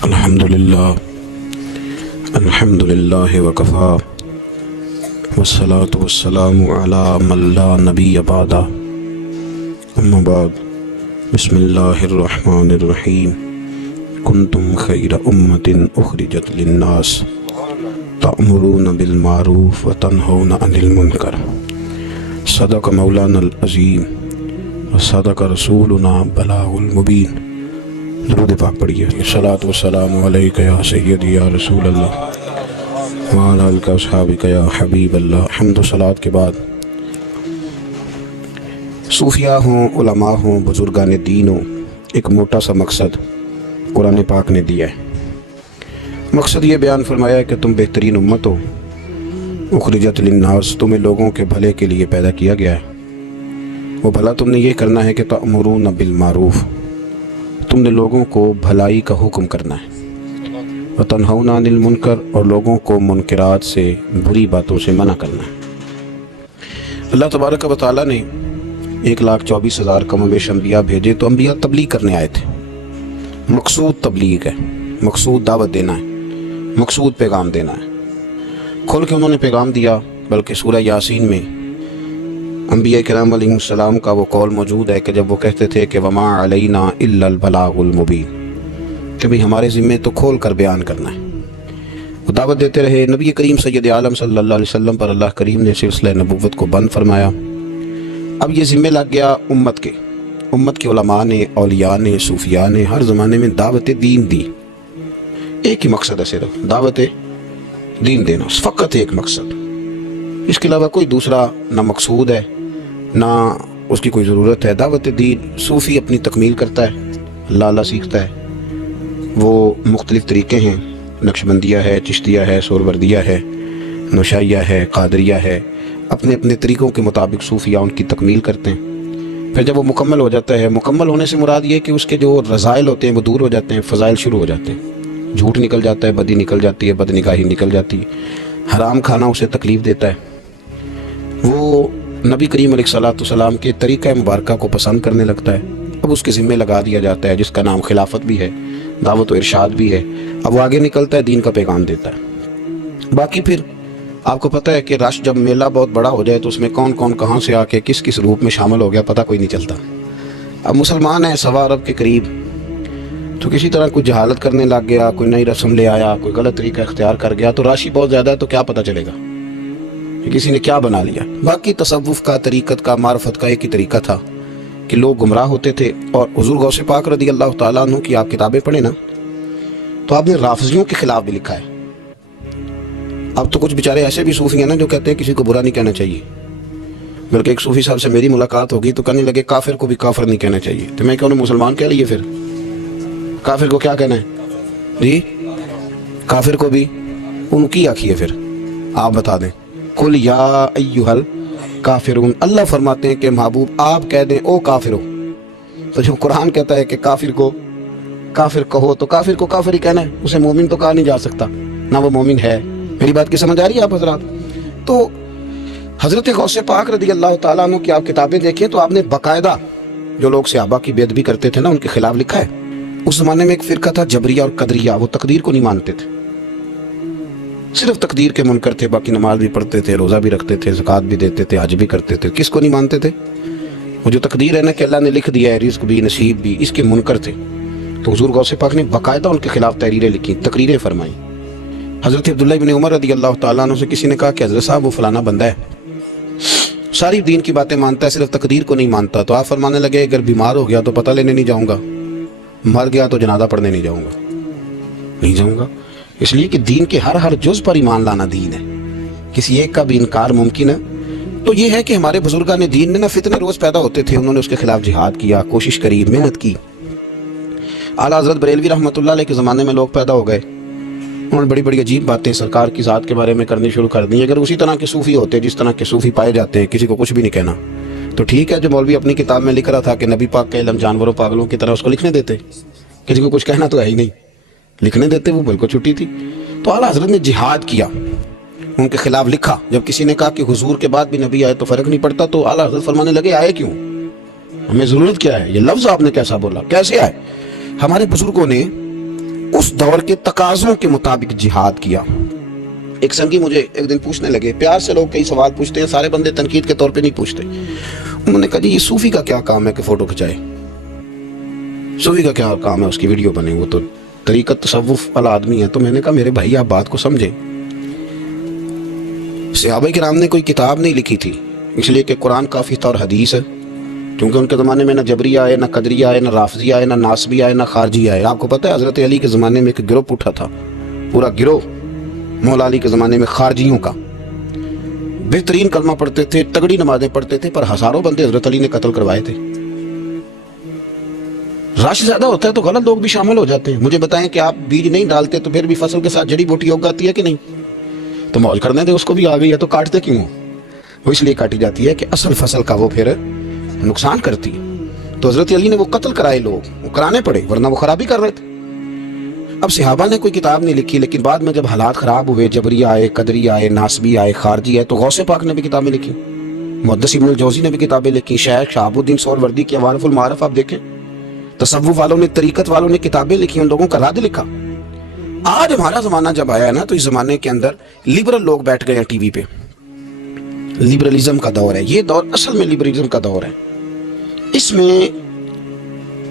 الحمدللہ وکفا والصلاة والسلام علی من لا نبی بعدہ اما بعد بسم اللہ الرحمن الرحیم کنتم خیر امت اخرجت للناس تأمرون بالمعروف وتنہون عن المنکر صدق مولانا العظیم وصدق رسولنا بلاغ المبین۔ درود پاک پڑھیے۔ الصلاۃ والسلام علیک یا سیدی یا رسول اللہ وعلی آلک واصحابک یا حبیب اللہ۔ حمد و صلاۃ کے بعد صوفیاء ہوں، علماء ہوں، بزرگان دین ہوں، ایک موٹا سا مقصد قرآن پاک نے دیا ہے۔ مقصد یہ بیان فرمایا ہے کہ تم بہترین امت ہو، اخرجت للناس، تمہیں لوگوں کے بھلے کے لیے پیدا کیا گیا ہے۔ وہ بھلا تم نے یہ کرنا ہے کہ تأمرون بالمعروف، تم نے لوگوں کو بھلائی کا حکم کرنا ہے، وتنہون عن المنکر، اور لوگوں کو منکرات سے، بری باتوں سے منع کرنا ہے۔ اللہ تبارک و تعالیٰ نے 1,24,000 کم و بیش انبیاء بھیجے، تو انبیاء تبلیغ کرنے آئے تھے۔ مقصود تبلیغ ہے، مقصود دعوت دینا ہے، مقصود پیغام دینا ہے۔ کھول کے انہوں نے پیغام دیا، بلکہ سورہ یاسین میں انبیاء کرام علیہ السلام کا وہ قول موجود ہے کہ جب وہ کہتے تھے کہ وما علینا الا البلاغ المبین، کہ بھی ہمارے ذمے تو کھول کر بیان کرنا ہے۔ وہ دعوت دیتے رہے۔ نبی کریم سید عالم صلی اللہ علیہ وسلم پر اللہ کریم نے سلسلہ نبوت کو بند فرمایا۔ اب یہ ذمہ لگ گیا امت کے علماء نے، اولیاء نے، صوفیاء نے ہر زمانے میں دعوت دین دی۔ ایک ہی مقصد ہے، صرف دعوت دین دینا، فقط ایک مقصد، اس کے علاوہ کوئی دوسرا نہ مقصود ہے نہ اس کی کوئی ضرورت ہے۔ دعوت دین صوفی اپنی تکمیل کرتا ہے، اللہ اللہ سیکھتا ہے۔ وہ مختلف طریقے ہیں، نقشبندیہ ہے، چشتیہ ہے، سوروردیہ ہے، نوشائیہ ہے، قادریہ ہے، اپنے اپنے طریقوں کے مطابق صوفیاء ان کی تکمیل کرتے ہیں۔ پھر جب وہ مکمل ہو جاتا ہے، مکمل ہونے سے مراد یہ کہ اس کے جو رذائل ہوتے ہیں وہ دور ہو جاتے ہیں، فضائل شروع ہو جاتے ہیں، جھوٹ نکل جاتا ہے، بدی نکل جاتی ہے، بد نگاہی نکل جاتی ہے، حرام کھانا اسے تکلیف دیتا ہے۔ وہ نبی کریم علیہ السلام کے طریقہ مبارکہ کو پسند کرنے لگتا ہے۔ اب اس کے ذمہ لگا دیا جاتا ہے، جس کا نام خلافت بھی ہے، دعوت و ارشاد بھی ہے۔ اب وہ آگے نکلتا ہے، دین کا پیغام دیتا ہے۔ باقی پھر آپ کو پتہ ہے کہ رش جب میلہ بہت بڑا ہو جائے تو اس میں کون کون کہاں سے آ کے کس کس روپ میں شامل ہو گیا پتہ کوئی نہیں چلتا۔ اب مسلمان ہیں 1.25 ارب کے قریب، تو کسی طرح کوئی جہالت کرنے لگ گیا، کوئی نئی رسم لے آیا، کوئی غلط طریقہ اختیار کر گیا، تو راشی بہت زیادہ ہے تو کیا پتہ چلے گا کسی نے کیا بنا لیا۔ باقی تصوف کا، طریقت کا، معرفت کا ایک ہی طریقہ تھا کہ لوگ گمراہ ہوتے تھے۔ اور حضور غوث پاک رضی اللہ تعالیٰ عنہ کی آپ کتابیں پڑھیں نا، تو آپ نے رافضیوں کے خلاف بھی لکھا ہے۔ اب تو کچھ بیچارے ایسے بھی صوفی ہیں نا جو کہتے ہیں کسی کو برا نہیں کہنا چاہیے، بلکہ ایک صوفی صاحب سے میری ملاقات ہوگی تو کہنے لگے کافر کو بھی کافر نہیں کہنا چاہیے۔ تو میں کہوں مسلمان کہہ لیے، پھر کافر کو کیا کہنا ہے جی؟ کافر کو بھی ان کی آکھیے، پھر آپ بتا دیں قل یا ایھا الکافرون۔ اللہ فرماتے ہیں کہ محبوب آپ کہہ دیں او کافر ہو۔ تو جو قرآن کہتا ہے کہ کافر کو کافر کہو، تو کافر کو کافر ہی کہنا ہے، اسے مومن تو کہا نہیں جا سکتا، نہ وہ مومن ہے۔ میری بات کی سمجھ آ رہی ہے آپ حضرات؟ تو حضرت غوث پاک رضی اللہ تعالیٰ عنہ کی آپ کتابیں دیکھیں تو آپ نے باقاعدہ جو لوگ صحابہ کی بے ادبی کرتے تھے نا ان کے خلاف لکھا ہے۔ اس زمانے میں ایک فرقہ تھا جبریہ اور قدریہ، وہ تقدیر کو نہیں مانتے تھے، صرف تقدیر کے منکر تھے، باقی نماز بھی پڑھتے تھے، روزہ بھی رکھتے تھے، زکوٰۃ بھی دیتے تھے، حج بھی کرتے تھے۔ کس کو نہیں مانتے تھے؟ وہ جو تقدیر ہے نا کہ اللہ نے لکھ دیا ہے رزق بھی نصیب بھی، اس کے منکر تھے۔ تو حضور غوث پاک نے باقاعدہ ان کے خلاف تحریریں لکھی، تقریریں فرمائیں۔ حضرت عبداللہ بن عمر رضی اللہ تعالیٰ عنہ سے کسی نے کہا کہ حضرت صاحب وہ فلانا بندہ ہے، ساری دین کی باتیں مانتا ہے، صرف تقدیر کو نہیں مانتا۔ تو آپ فرمانے لگے اگر بیمار ہو گیا تو پتہ لینے نہیں جاؤں گا، مر گیا تو جنازہ پڑھنے نہیں جاؤں گا، اس لیے کہ دین کے ہر جز پر ایمان لانا دین ہے، کسی ایک کا بھی انکار ممکن ہے۔ تو یہ ہے کہ ہمارے بزرگان دین نے نا فتنے روز پیدا ہوتے تھے، انہوں نے اس کے خلاف جہاد کیا، کوشش کری، محنت کی۔ اعلیٰ حضرت بریلوی رحمۃ اللہ علیہ کے زمانے میں لوگ پیدا ہو گئے، انہوں نے بڑی بڑی عجیب باتیں سرکار کی ذات کے بارے میں کرنی شروع کر دی۔ اگر اسی طرح کے صوفی ہوتے جس طرح کے صوفی پائے جاتے ہیں، کسی کو کچھ بھی نہیں کہنا، تو ٹھیک ہے۔ جو مولوی اپنی کتاب میں لکھ رہا تھا کہ نبی پاک کا علم جانوروں پاگلوں کی طرح، اس کو لکھنے دیتے، کسی کو کچھ کہنا تو ہے ہی نہیں، لکھنے دیتے، وہ بالکل چھٹی تھی۔ تو اعلیٰ حضرت نے جہاد کیا، ان کے خلاف لکھا۔ جب کسی نے کہا کہ حضور کے بعد بھی نبی آئے تو فرق نہیں پڑتا، تو اعلیٰ حضرت فرمانے لگے آئے کیوں، ہمیں ضرورت کیا ہے، یہ لفظ آپ نے کیسا بولا، کیسے آئے؟ ہمارے بزرگوں نے उस दौर के तकाज़ों के मुताबिक जिहाद किया। एक संगी मुझे एक दिन पूछने लगे, प्यार से लोग कई सवाल पूछते हैं, सारे बंदे तनकीद के तौर पे नहीं पूछते। उन्होंने कहा जी ये सूफी का क्या काम है कि फोटो खिंचाए, सूफी का क्या काम है उसकी वीडियो बने, वो तो तरीकत तसव्वुफ वाला आदमी है। तो मैंने कहा मेरे भाई आप बात को समझे, सहाबा किराम ने कोई किताब नहीं लिखी थी इसलिए कि कुरान काफ़ी और हदीस है, क्योंकि उनके ज़माने में ना जबरिया आए, ना कदरिया आए, ना राफजी आए, ना नासबी आए, ना खारजी आए। आपको पता है हज़रत अली के ज़माने में एक गिरोह उठा था, पूरा गिरोह मौला अली के ज़माने में खारजियों का। बेहतरीन कलमा पढ़ते थे, तगड़ी नमाजें पढ़ते थे, पर हज़ारों बंदे हज़रत अली ने कत्ल करवाए थे। रश ज़्यादा होता है तो गलत लोग भी शामिल हो जाते हैं। मुझे बताएं कि आप बीज नहीं डालते तो फिर भी फसल के साथ जड़ी बूटी उग जाती है कि नहीं? तो मौज करने दे, उसको भी आ गई है तो काटते क्यों? वो इसलिए काटी जाती है कि असल फसल का वो फिर नुकसान करती है। तो हज़रत अली ने वो कत्ल कराए, लोग वो कराने पड़े, वरना वो खराबी कर रहे थे। अब सहाबा ने कोई किताब नहीं लिखी, लेकिन बाद में जब हालात ख़राब हुए, जबरिया आए, कदरिया आए, नासबी आए, खारजी आए, तो गौसे पाक ने भी किताबें लिखी, मुहद्दिस इब्नुल जौज़ी ने भी किताबें लिखी, शेख शहाबुद्दीन सोहरवर्दी की अवारिफुल मारिफ आप देखें, तसव्वुफ वालों ने, तरीकत वालों ने किताबें लिखी, उन लोगों का रद्द लिखा। आज हमारा ज़माना जब आया है ना, तो इस ज़माने के अंदर लिबरल लोग बैठ गए हैं टीवी पे। लिबरलिज्म का दौर है ये, दौर असल में लिबरलिज्म का दौर है। इसमें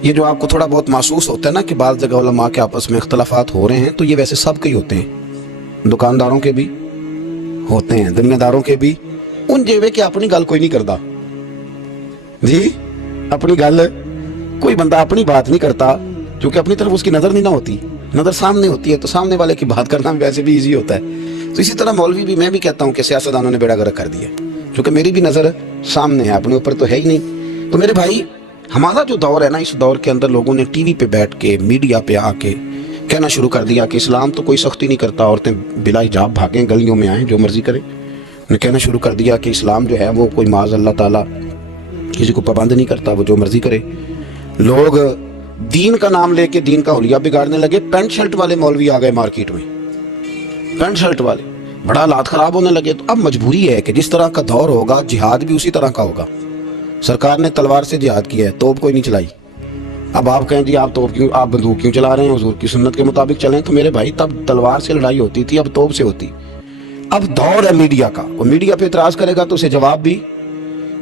ये जो आपको थोड़ा बहुत महसूस होता है ना कि बाज़ जगह उलमा के आपस में इख्तलाफात हो रहे हैं, तो ये वैसे सब के ही होते हैं, दुकानदारों के भी होते हैं, दुनियादारों के भी। उन जेवे के अपनी गल कोई नहीं करता जी, अपनी गल कोई बंदा अपनी बात नहीं करता, क्योंकि अपनी तरफ उसकी नज़र नहीं ना होती, नज़र सामने होती है, तो सामने वाले की बात करना वैसे भी ईजी होता है। तो इसी तरह मौलवी भी, मैं भी कहता हूँ कि सियासतदानों ने बेड़ा गर्क कर दिया, क्योंकि मेरी भी नज़र सामने है, अपने ऊपर तो है ही नहीं। तो मेरे भाई, हमारा जो दौर है ना, इस दौर के अंदर लोगों ने टीवी पे बैठ के, मीडिया पे आके कहना शुरू कर दिया कि इस्लाम तो कोई सख्ती नहीं करता, औरतें बिला हिजाब भागें, गलियों में आएँ, जो मर्जी करें। उन्हें कहना शुरू कर दिया कि इस्लाम जो है वो कोई माज़ अल्लाह ताला किसी को पाबंद नहीं करता, वो जो मर्जी करे। लोग दीन का नाम लेके दीन का हुलिया बिगाड़ने लगे। पैंट शर्ट वाले मौलवी आ गए मार्केट में, पैंट शर्ट वाले, बड़ा हालात ख़राब होने लगे। तो अब मजबूरी है कि जिस तरह का दौर होगा, जिहाद भी उसी तरह का होगा। सरकार ने तलवार से जिहाद किया है, तोप कोई नहीं चलाई। अब आप कहें जी आप तोप क्यों, आप बंदूक क्यों चला रहे हैं, हुजूर की सुन्नत के मुताबिक चलें। तो मेरे भाई, तब तलवार से लड़ाई होती थी, अब तोप से होती। अब दौर है मीडिया का, और मीडिया पे इतराज़ करेगा तो उसे जवाब भी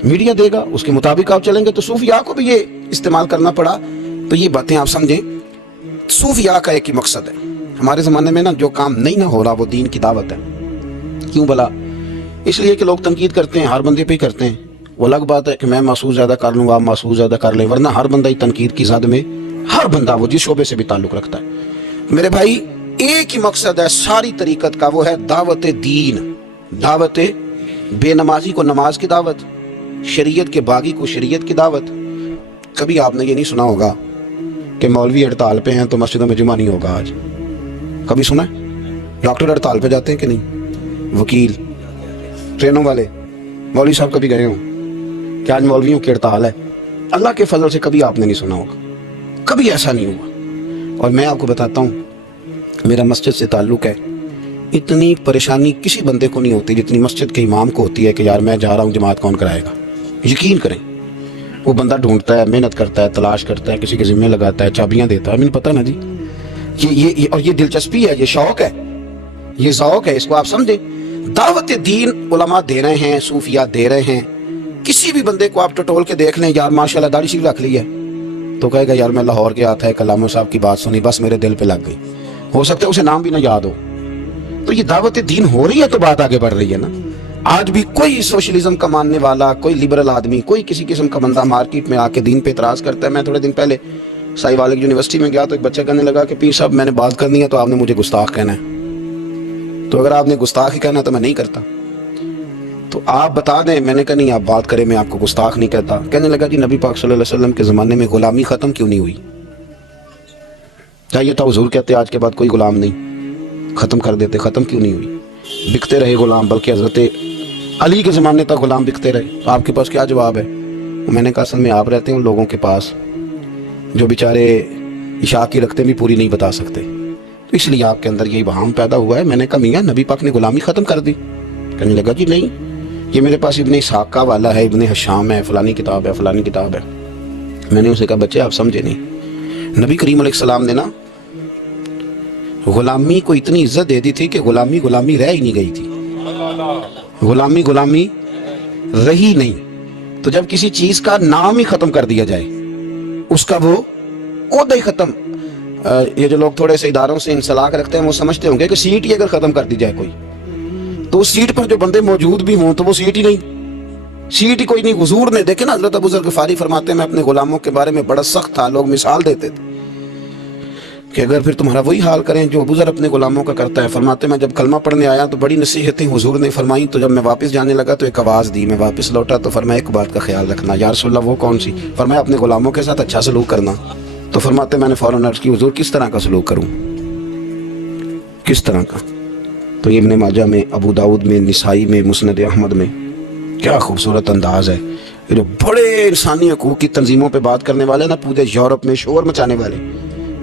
मीडिया देगा, उसके मुताबिक आप चलेंगे। तो सूफिया को भी ये इस्तेमाल करना पड़ा। तो ये बातें आप समझें, सूफिया का एक ही मकसद है। हमारे ज़माने में ना जो काम नहीं ना हो रहा, वो दीन की दावत है। क्यों भला? इसलिए कि लोग तनकीद करते हैं, हर बंदे पे ही करते हैं। वो अलग बात है कि मैं महसूस ज़्यादा कर लूँगा, आप महसूस ज़्यादा कर लें, वरना हर बंदा ही तनकीद की ज़द में, हर बंदा वो जिस शोबे से भी ताल्लुक़ रखता है। मेरे भाई, एक ही मकसद है सारी तरीक़त का, वो है दावत दीन, दावत बेनमाजी को नमाज की दावत, शरीयत के बागी को शरीयत की दावत। कभी आपने ये नहीं सुना होगा कि मौलवी हड़ताल पे हैं तो मस्जिदों में जुमा नहीं होगा आज? कभी सुना है? डॉक्टर हड़ताल पे जाते हैं कि नहीं? वकील, ट्रेनों वाले, मौलवी साहब कभी गए हों कि आज मौलवियों की हड़ताल है? अल्लाह के फजल से कभी आपने नहीं सुना होगा, कभी ऐसा नहीं हुआ। और मैं आपको बताता हूँ, मेरा मस्जिद से ताल्लुक़ है, इतनी परेशानी किसी बंदे को नहीं होती जितनी मस्जिद के इमाम को होती है कि यार मैं जा रहा हूँ, जमात कौन कराएगा। यकीन करें, वो बंदा ढूंढता है, मेहनत करता है, तलाश करता है, किसी के जिम्मे लगाता है, चाबियाँ देता है। मैंने पता ना जी, ये और ये दिलचस्पी है, ये शौक है, ये ज़ौक़ है, इसको आप समझे। दावत दीन उलमा दे रहे हैं, सूफिया दे रहे हैं। किसी भी बंदे को आप टटोल के देख लें, यार माशाल्लाह दाढ़ी सी रख ली है, तो कहेगा यार मैं लाहौर गया था, कलामो साहब की बात सुनी, बस मेरे दिल पे लग गई। हो सकता है उसे नाम भी ना याद हो। तो ये दावत दीन हो रही है तो बात आगे बढ़ रही है ना। आज भी कोई सोशलिज्म का मानने वाला, कोई लिबरल आदमी, कोई किसी किस्म का बंदा मार्केट में आके दीन पे इतराज़ करता है। मैं थोड़े दिन पहले साहिवाल यूनिवर्सिटी में गया तो एक बच्चा कहने लगा कि पीर साहब मैंने बात करनी है तो आपने मुझे गुस्ताख कहना है, तो अगर आपने गुस्ताख ही कहना तो मैं नहीं करता। तो आप बता दें। मैंने कहा नहीं, आप बात करें, मैं आपको गुस्ताख नहीं कहता। कहने लगा जी नबी पाक सल्लल्लाहु अलैहि वसल्लम के ज़माने में गुलामी ख़त्म क्यों नहीं हुई? चाहिए था हुजूर कहते आज के बाद कोई गुलाम नहीं, ख़त्म कर देते, ख़त्म क्यों नहीं हुई? बिकते रहे गुलाम, बल्कि हज़रत अली के ज़माने तक गुलाम बिकते रहे। तो आपके पास क्या जवाब है? मैंने कहा असल में आप रहते हैं उन लोगों के पास जो बेचारे इशा की रखते भी पूरी नहीं बता सकते, तो इसलिए आपके अंदर यही वहाम पैदा हुआ है। मैंने कहा मियाँ नबी पाक ने गुलामी ख़त्म कर दी। कहने लगा जी नहीं, ये मेरे पास इब्ने इसहाक़ का वाला है, इब्ने हशाम है, फ़लानी किताब है, फ़लानी किताब है। मैंने उसे कहा बच्चे आप समझे नहीं, नबी करीम अलैहिस्सलाम ने ना غلامی کو اتنی عزت دے دی تھی کہ غلامی غلامی رہ ہی نہیں گئی تھی، غلامی غلامی رہی نہیں۔ تو جب کسی چیز کا نام ہی ختم کر دیا جائے، اس کا وہ عہدہ ہی ختم، یہ جو لوگ تھوڑے سے اداروں سے انسلاک رکھتے ہیں وہ سمجھتے ہوں گے کہ سیٹ ہی اگر ختم کر دی جائے کوئی، تو اس سیٹ پر جو بندے موجود بھی ہوں تو وہ سیٹ ہی نہیں، سیٹ ہی کوئی نہیں۔ حضور نے دیکھے نا، حضرت ابو ذر غفاری فرماتے ہیں میں اپنے غلاموں کے بارے میں بڑا سخت تھا، لوگ مثال دیتے تھے کہ اگر پھر تمہارا وہی حال کریں جو ابو ذر اپنے غلاموں کا کرتا ہے۔ فرماتے میں جب کلمہ پڑھنے آیا تو بڑی نصیحتیں حضور نے فرمائیں، تو جب میں واپس جانے لگا تو ایک آواز دی، میں واپس لوٹا تو فرمایا ایک بات کا خیال رکھنا۔ یا رسول اللہ وہ کون سی؟ فرمایا اپنے غلاموں کے ساتھ اچھا سلوک کرنا۔ تو فرماتے میں نے فوراً عرض کی حضور کس طرح کا سلوک کروں، کس طرح کا؟ تو یہ ابن ماجہ میں، ابو داؤد میں، نسائی میں، مسند احمد میں، کیا خوبصورت انداز ہے۔ یہ جو بڑے انسانی حقوق کی تنظیموں پہ بات کرنے والے نا، پورے یورپ میں شور مچانے والے،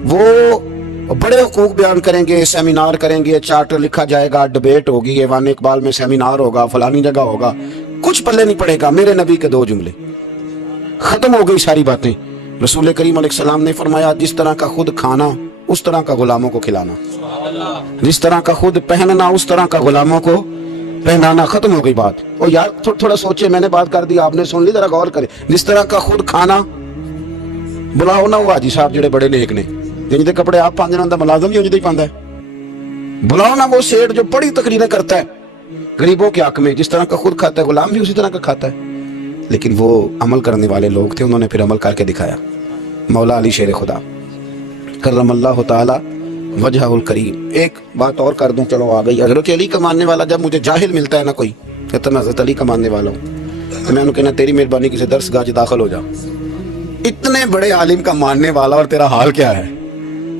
وہ بڑے حقوق بیان کریں گے، سیمینار کریں گے، چارٹر لکھا جائے گا، ڈیبیٹ ہوگی، ایوان اقبال میں سیمینار ہوگا، فلانی جگہ ہوگا، کچھ پلے نہیں پڑے گا۔ میرے نبی کے 2 جملے، ختم ہو گئی ساری باتیں۔ رسول کریم علیہ السلام نے فرمایا جس طرح کا خود کھانا اس طرح کا غلاموں کو کھلانا، جس طرح کا خود پہننا اس طرح کا غلاموں کو پہنانا۔ ختم ہو گئی بات۔ اور یار تھوڑا سوچے، میں نے بات کر دی، آپ نے سن لی، ذرا غور کرے۔ جس طرح کا خود کھانا، بلاؤ نہ وہ حاجی صاحب جڑے بڑے نیک نے، جن دے کپڑے آپ پاندے نہ ملازم بھی انج دے پاندا ہے۔ بلاؤ نہ وہ سیٹ جو بڑی تقریریں کرتا ہے غریبوں کے حق میں، جس طرح کا خود کھاتا ہے غلام بھی اسی طرح کا کھاتا ہے۔ لیکن وہ عمل کرنے والے لوگ تھے، انہوں نے پھر عمل کر کے دکھایا۔ مولا علی شیر خدا کرم اللہ تعالی وجہ الکریم۔ ایک بات اور کر دوں، چلو آ گئی۔ حضرت علی کا ماننے والا جب مجھے جاہل ملتا ہے نا کوئی، کہتا میں حضرت علی کا ماننے والا ہوں، تو میں انہوں کہنا تیری مہربانی کسی درس گاہ داخل ہو جا۔ اتنے بڑے عالم کا ماننے والا اور تیرا حال کیا ہے؟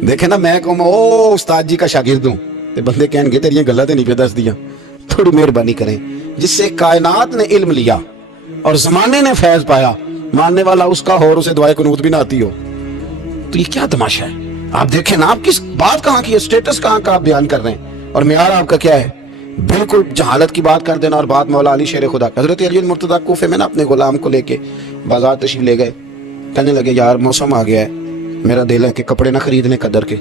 دیکھیں نا، میں کہوں او استاد جی کا شاگرد ہوں، تو بندے کہیں گے تیری غلط نہیں پہ دس دیا۔ تھوڑی مہربانی کریں، جس سے کائنات نے علم لیا اور زمانے نے فیض پایا، ماننے والا اس کا ہو اور اسے دعائے قنوت بھی نہ آتی ہو، تو یہ کیا تماشا ہے؟ آپ دیکھیں نا، آپ کس بات کہاں کی ہے، سٹیٹس کہاں کا آپ بیان کر رہے ہیں، اور معیار آپ کا کیا ہے؟ بالکل جہالت کی بات کر دینا۔ اور بات مولا علی شیر خدا، حضرت علی المرتضیٰ کوفے میں نا اپنے غلام کو لے کے بازار تشریف لے گئے، کہنے لگے یار موسم آ گیا ہے، میرا دل ہے کہ کپڑے نہ خریدنے قدر کے۔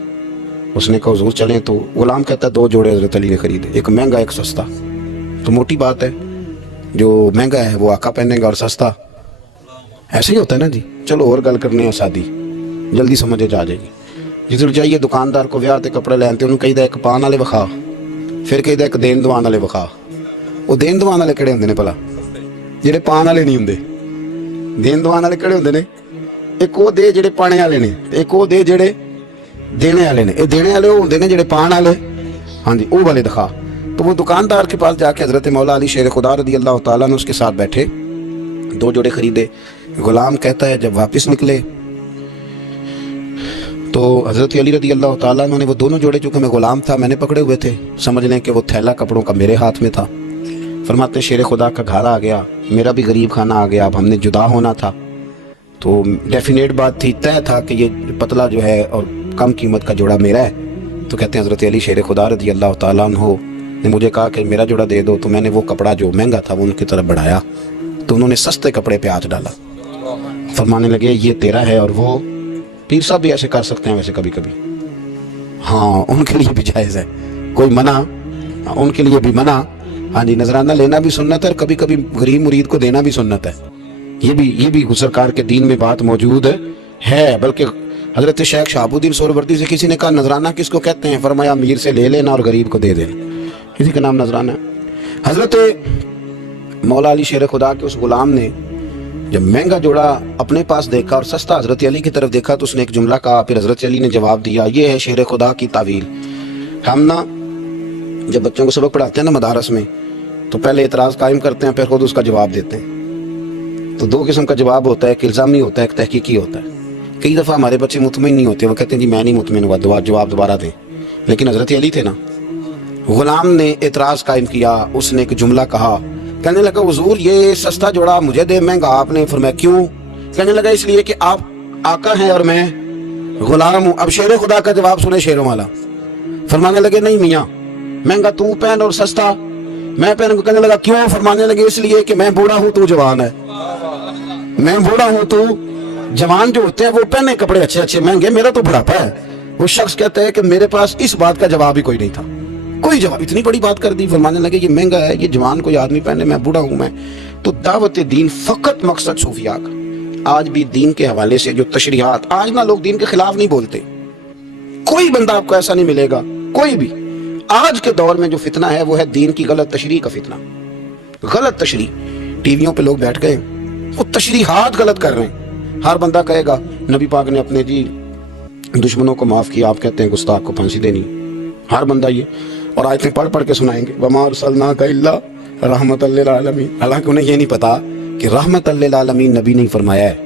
اس نے کہا حضور چلیں، تو غلام کہتا ہے 2 جوڑے حضرت علی نے خریدے، ایک مہنگا ایک سستا۔ تو موٹی بات ہے، جو مہنگا ہے وہ آقا پہنے گا اور سستا ایسے ہی ہوتا ہے نا جی۔ چلو اور گل کرنے ہیں سادی، جلدی سمجھے جا جائے گی۔ جدھر جائیے دکاندار کو ویاہ تے کپڑے لینتے انہوں کہیدا ایک پان والے وکھا، پھر کہیدا ایک دین دوان والے وکھا۔ وہ دین دوان والے کہڑے ہوندے نے بھلا؟ جڑے پان والے نہیں ہوندے۔ دین دوان والے کہڑے ہوندے نے؟ ایک وہ دے جڑے پانے والے نے، ایک وہ دے جڑے دینے والے نے۔ یہ دینے والے وہ ہوندے نے جڑے پان والے، ہاں جی، وہ والے دکھا۔ تو وہ دکاندار کے پاس جا کے حضرت مولا علی شیر خدا رضی اللہ تعالیٰ نے اس کے ساتھ بیٹھے، 2 جوڑے خریدے۔ غلام کہتا ہے جب واپس نکلے تو حضرت علی رضی اللہ تعالیٰ نے وہ دونوں جوڑے، چونکہ میں غلام تھا، میں نے پکڑے ہوئے تھے، سمجھ لیں کہ وہ تھیلا کپڑوں کا میرے ہاتھ میں تھا۔ فرماتے شیر خدا کا گھر آ گیا، میرا بھی غریب خانہ آ گیا، اب ہم نے جدا ہونا تھا، تو ڈیفینیٹ بات تھی، طے تھا کہ یہ پتلا جو ہے اور کم قیمت کا جوڑا میرا ہے۔ تو کہتے ہیں حضرت علی شیر خدا رضی اللہ تعالیٰ عنہ نے مجھے کہا کہ میرا جوڑا دے دو، تو میں نے وہ کپڑا جو مہنگا تھا وہ ان کی طرف بڑھایا، تو انہوں نے سستے کپڑے پہ ہاتھ ڈالا، فرمانے لگے یہ تیرا ہے۔ اور وہ پیر صاحب بھی ایسے کر سکتے ہیں ویسے کبھی کبھی، ہاں ان کے لیے بھی جائز ہے، کوئی منع، ان کے لیے بھی منع، ہاں جی، نذرانہ لینا بھی سنت ہے اور کبھی کبھی غریب مرید کو دینا بھی سنت ہے۔ یہ بھی سرکار کے دین میں بات موجود ہے۔ بلکہ حضرت شیخ شہاب الدین سہروردی سے کسی نے کہا نذرانہ کس کو کہتے ہیں؟ فرمایا امیر سے لے لینا اور غریب کو دے دینا، اسی کا نام نذرانہ ہے۔ حضرت مولا علی شیر خدا کے اس غلام نے جب مہنگا جوڑا اپنے پاس دیکھا اور سستا حضرت علی کی طرف دیکھا تو اس نے ایک جملہ کہا، پھر حضرت علی نے جواب دیا، یہ ہے شیر خدا کی تعویل۔ ہم نا جب بچوں کو سبق پڑھاتے ہیں نا مدارس میں، تو پہلے اعتراض قائم کرتے ہیں، پھر خود اس کا جواب دیتے ہیں۔ تو 2 قسم کا جواب ہوتا ہے، ایک الزامی ہوتا ہے، ایک تحقیقی ہوتا ہے۔ کئی دفعہ ہمارے بچے مطمئن نہیں ہوتے، وہ کہتے ہیں جی میں نہیں مطمئن ہوا، جواب دوبارہ دیں۔ لیکن حضرت علی تھے نا، غلام نے اعتراض قائم کیا، اس نے ایک جملہ کہا، کہنے لگا حضور یہ سستا جوڑا مجھے دے مہنگا آپ نے۔ فرمایا کیوں؟ کہنے لگا اس لیے کہ آپ آقا ہیں اور میں غلام ہوں۔ اب شیر خدا کا جواب سنے شیروں والا، فرمانے لگے نہیں میاں، مہنگا تو پہن اور سستا میں پہن۔ کہنے لگا کیوں؟ فرمانے لگے اس لیے کہ میں بوڑھا ہوں تو جوان ہے، میں بوڑھا ہوں تو جوان جو ہوتے ہیں وہ پہنے کپڑے اچھے اچھے مہنگے، میرا تو بڑھاپا ہے، वो शख्स कहता है कि मेरे पास इस बात का जवाब ही कोई नहीं था, कोई जवाब। इतनी बड़ी बात कर दी, फरमाने लगे ये महंगा है, ये जवान कोई आदमी पहने, मैं बूढ़ा हूं मैं। तो दावत दीन फकत मकसद सूफिया का। आज भी दीन के हवाले से जो तशरीहात, आज ना लोग दीन के खिलाफ नहीं बोलते, कोई बंदा आपको ऐसा नहीं मिलेगा, कोई भी। आज के दौर में जो फितना है वो है दीन की गलत तशरीह का फितना, गलत तशरीह। टीवियों पे लोग बैठ गए, वो तशरीहात गलत कर रहे हैं। हर बंदा कहेगा नबी पाक ने अपने जी दुश्मनों को माफ किया, आप कहते हैं गुस्ताख को फांसी देनी। हर बंदा ये, और आयतें पढ़ पढ़ के सुनाएंगे, वमा अरसलनाका इल्ला रहमतल लिल आलमीन। हालांकि उन्हें ये नहीं पता कि रहमतल लिल आलमीन नबी ने फरमाया है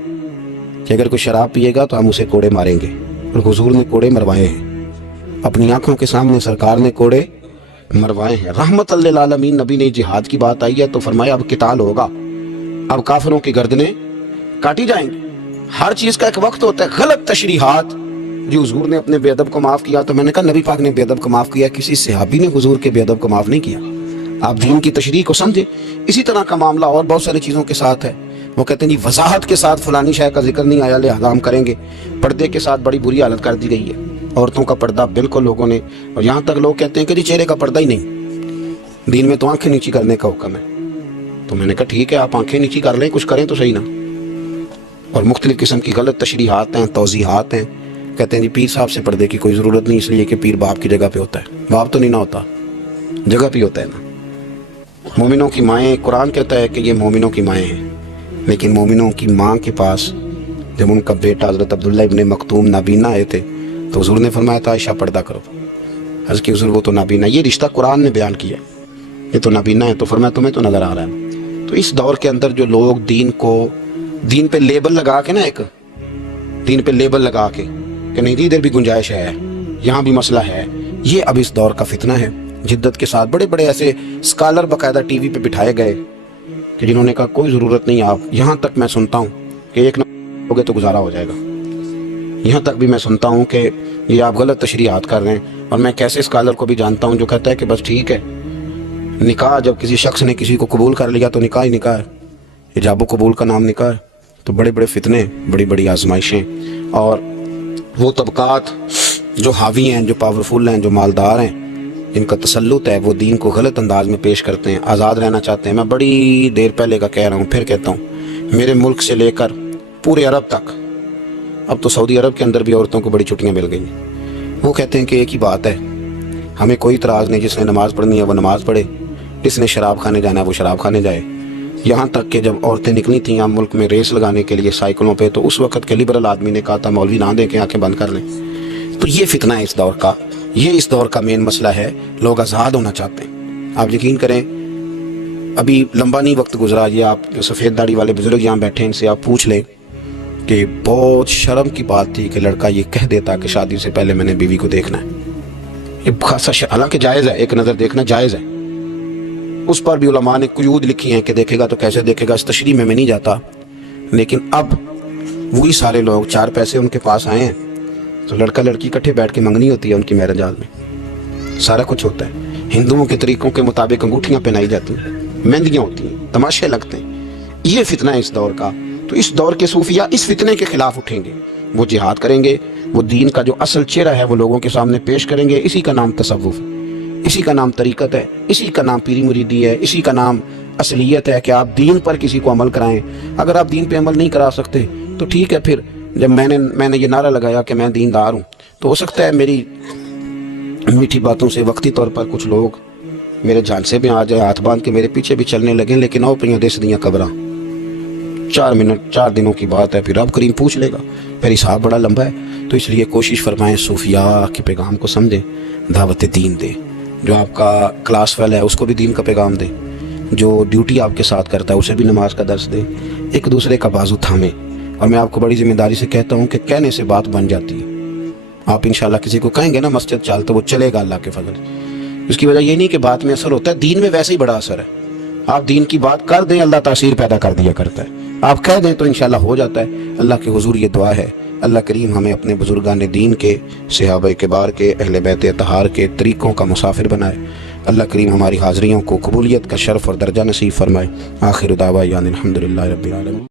कि अगर कोई शराब पिएगा तो हम उसे कोड़े मारेंगे, और हुजूर ने कोड़े मरवाए हैं, अपनी आंखों के सामने सरकार ने कोड़े मरवाए हैं। रहमतल लिल आलमीन नबी ने, जिहाद की बात आई है तो फरमाया अब किताल होगा, अब काफिरों की गर्दनें काटी जाएंगी। हर चीज का एक वक्त होता है। गलत तशरीहात, जो हुजूर ने अपने बेअदब को माफ किया, तो मैंने कहा नबी पाक ने बेअदब को माफ किया, किसी सहाबी ने हुजूर के बेअदब को माफ नहीं किया। आप दीन की तशरीह को समझे। इसी तरह का मामला और बहुत सारी चीजों के साथ है। वो कहते हैं जी वजाहत के साथ फलानी शय का जिक्र नहीं आया, लिहाजा हम करेंगे। पर्दे के साथ बड़ी बुरी हालत कर दी गई है, औरतों का पर्दा बिल्कुल लोगों ने, और यहाँ तक लोग कहते हैं कि जी चेहरे का पर्दा ही नहीं, दीन में तो आंखें नीची करने का हुक्म है। तो मैंने कहा ठीक है, आप आंखें नीची कर लें, कुछ करें तो सही ना। और मुख्तलिफ किस्म की गलत तशरीहात हैं, तौज़ीहात हैं। कहते हैं जी पीर साहब से पर्दे की कोई ज़रूरत नहीं, इसलिए कि पीर बाप की जगह पे होता है। बाप तो नहीं ना होता, जगह पे होता है ना। मोमिनों की माएँ, कुरान कहता है कि ये मोमिनों की माएँ हैं, लेकिन मोमिनों की माँ के पास जब उनका बेटा हज़रत अब्दुल्ला इब्ने मखतूम नाबीना आए थे तो हुजूर ने फरमाया था आयशा पर्दा करो। अर्ज़ की हुजूर वो तो नाबीना, ये रिश्ता कुरान ने बयान किया, ये तो नाबीना है। तो फरमाया तुम्हें तो नज़र आ रहा है। तो इस दौर के अंदर जो लोग दीन को, दीन पे लेबल लगा के ना, एक दीन पे लेबल लगा के कि नहीं इधर भी गुंजाइश है, यहाँ भी मसला है, ये अब इस दौर का फितना है। जिद्दत के साथ बड़े बड़े ऐसे स्कॉलर बाकायदा टीवी पे बिठाए गए कि जिन्होंने कहा कोई ज़रूरत नहीं आप, यहाँ तक मैं सुनता हूँ कि एक न हो गए तो गुजारा हो जाएगा। यहाँ तक भी मैं सुनता हूँ कि ये आप गलत तशरीहात कर रहे हैं। और मैं कैसे स्कॉलर को भी जानता हूँ जो कहता है कि बस ठीक है, निकाह जब किसी शख्स ने किसी को कबूल कर लिया तो निकाह ही निकाह है, हिजाब कबूल का नाम निकाह है। तो बड़े बड़े फितने, बड़ी बड़ी आजमाइशें, और वो तबकात जो हावी हैं, जो पावरफुल हैं, जो मालदार हैं, जिनका तसल्लुत है, वो दीन को गलत अंदाज में पेश करते हैं, आज़ाद रहना चाहते हैं। मैं बड़ी देर पहले का कह रहा हूँ, फिर कहता हूँ, मेरे मुल्क से लेकर पूरे अरब तक, अब तो सऊदी अरब के अंदर भी औरतों को बड़ी छुट्टियाँ मिल गई। वो कहते हैं कि एक ही बात है, हमें कोई इतराज़ नहीं, जिसने नमाज़ पढ़नी है वो नमाज़ पढ़े, जिसने शराब खाने जाना है वो शराब खाने जाए। यहाँ तक कि जब औरतें निकली थीं यहाँ मुल्क में रेस लगाने के लिए साइकिलों पे, तो उस वक्त के लिबरल आदमी ने कहा था मौलवी ना दें कि आंखें बंद कर लें। तो ये फितना है इस दौर का, ये इस दौर का मेन मसला है। लोग आज़ाद होना चाहते हैं। आप यकीन करें, अभी लंबा नहीं वक्त गुजरा, ये आप जो सफ़ेद दाढ़ी वाले बुजुर्ग यहाँ बैठे हैं इनसे आप पूछ लें कि बहुत शर्म की बात थी कि लड़का ये कह देता कि शादी से पहले मैंने बीवी को देखना है। ये खासा, हालांकि जायज़ है, एक नज़र देखना जायज़ है, उस पर भी उलमा ने कुयूद लिखी हैं कि देखेगा तो कैसे देखेगा, इस तशरीह में मैं नहीं जाता। लेकिन अब वही सारे लोग, चार पैसे उनके पास आए हैं तो लड़का लड़की इकट्ठे बैठ के मंगनी होती है, उनकी मैरिज हाल में सारा कुछ होता है। हिंदुओं के तरीकों के मुताबिक अंगूठियाँ पहनाई जाती हैं, मेहंदियाँ होती हैं, तमाशे लगते हैं। ये फितना है इस दौर का। तो इस दौर के सूफिया इस फितने के खिलाफ उठेंगे, वो जिहाद करेंगे, वो दीन का जो असल चेहरा है वो लोगों के सामने पेश करेंगे। इसी का नाम तसव्वुफ, इसी का नाम तरीक़त है, इसी का नाम पीरी मुरीदी है, इसी का नाम असलियत है कि आप दीन पर किसी को अमल कराएं। अगर आप दीन पे अमल नहीं करा सकते तो ठीक है, फिर जब मैंने ये नारा लगाया कि मैं दीनदार हूँ, तो हो सकता है मेरी मीठी बातों से वक्ती तौर पर कुछ लोग मेरे झांसे में आ जाए, हाथ बांध के मेरे पीछे भी चलने लगे, लेकिन आओ पियाँ देश दियाँ कबरां, 4 मिनट 4 दिनों की बात है, फिर रब करीम पूछ लेगा, फिर हिसाब बड़ा लंबा है। तो इसलिए कोशिश फरमाएं सूफिया के पैगाम को समझें, दावत दीन दे। जो आपका क्लास फेल है उसको भी दीन का पैगाम दे, जो ड्यूटी आपके साथ करता है उसे भी नमाज का दर्स दे, एक दूसरे का बाजू थामे। और मैं आपको बड़ी जिम्मेदारी से कहता हूँ कि कहने से बात बन जाती है। आप इंशाल्लाह किसी को कहेंगे ना मस्जिद चल, तो वो चलेगा अल्लाह के फजल। उसकी वजह ये नहीं कि बात में असर होता है, दीन में वैसे ही बड़ा असर है। आप दीन की बात कर दें, अल्लाह तासीर पैदा कर दिया करता है। आप कह दें तो इंशाल्लाह हो जाता है। अल्लाह के हुजूर ये दुआ है, अल्लाह करीम हमें अपने बुजुर्गान दीन के, सहाबा किबार के, अहले बैत अतहार के तरीक़ों का मुसाफिर बनाए। अल्लाह करीम हमारी हाज़रियों को कबूलियत का शर्फ और दर्जा नसीब फरमाए। आखिर दावा यानी अल्हम्दुलिल्लाह रब्बिल आलमीन।